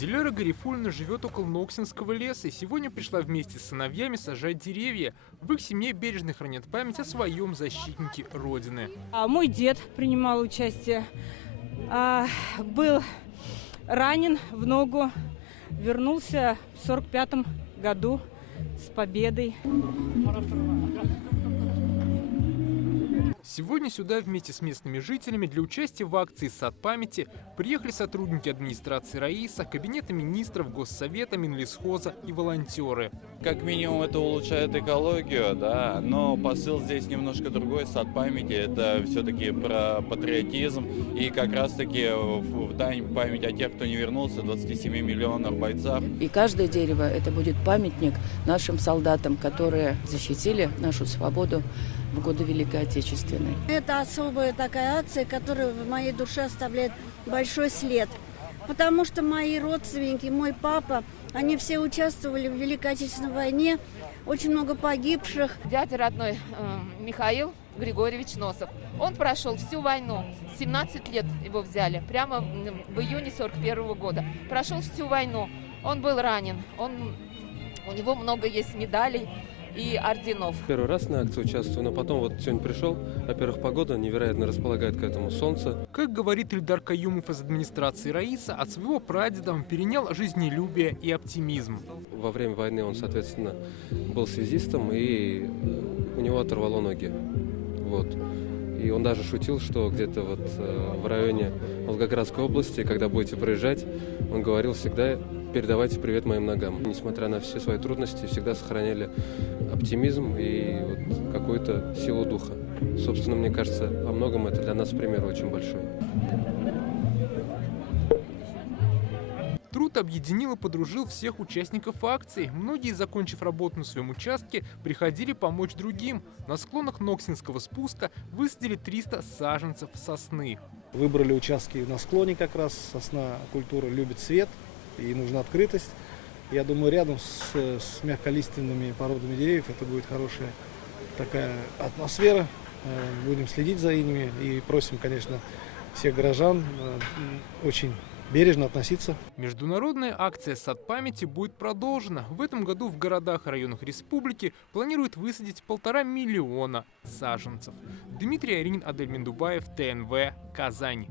Дилера Гарифуллина живет около Ноксинского леса и сегодня пришла вместе с сыновьями сажать деревья. В их семье бережно хранят память о своем защитнике Родины. Мой дед принимал участие, был ранен в ногу, вернулся в 1945 году с победой. Сегодня сюда вместе с местными жителями для участия в акции «Сад памяти» приехали сотрудники администрации Раиса, Кабинета министров, Госсовета, Минлесхоза и волонтеры. Как минимум это улучшает экологию, да, но посыл здесь немножко другой. «Сад памяти» — это все-таки про патриотизм и как раз-таки в дань память о тех, кто не вернулся, 27 миллионов бойцах. И каждое дерево — это будет памятник нашим солдатам, которые защитили нашу свободу в годы Великой Отечественной. Это особая такая акция, которая в моей душе оставляет большой след. Потому что мои родственники, мой папа, они все участвовали в Великой Отечественной войне. Очень много погибших. Дядя родной Михаил Григорьевич Носов. Он прошел всю войну. 17 лет его взяли. Прямо в июне 1941 года. Прошел всю войну. Он был ранен. У него много есть медалей и орденов. Первый раз на акции участвую, но потом вот сегодня пришел. Во-первых, погода невероятно располагает к этому, солнце. Как говорит Ильдар Каюмов из администрации Раиса, от своего прадеда он перенял жизнелюбие и оптимизм. Во время войны он, соответственно, был связистом, и у него оторвало ноги. Вот. И он даже шутил, что где-то вот в районе Волгоградской области, когда будете проезжать, он говорил всегда: передавайте привет моим ногам. Несмотря на все свои трудности, всегда сохраняли оптимизм и вот какую-то силу духа. Собственно, мне кажется, во многом это для нас пример очень большой. Труд объединил и подружил всех участников акции. Многие, закончив работу на своем участке, приходили помочь другим. На склонах Ноксинского спуска высадили 300 саженцев сосны. Выбрали участки на склоне как раз. Сосна культура любит свет и нужна открытость. Я думаю, рядом с мягколиственными породами деревьев это будет хорошая такая атмосфера. Будем следить за ними и просим, конечно, всех горожан очень бережно относиться. Международная акция «Сад памяти» будет продолжена. В этом году в городах и районах республики планируют высадить 1,5 миллиона саженцев. Дмитрий Аринин, Адель Миндубаев, ТНВ, Казань.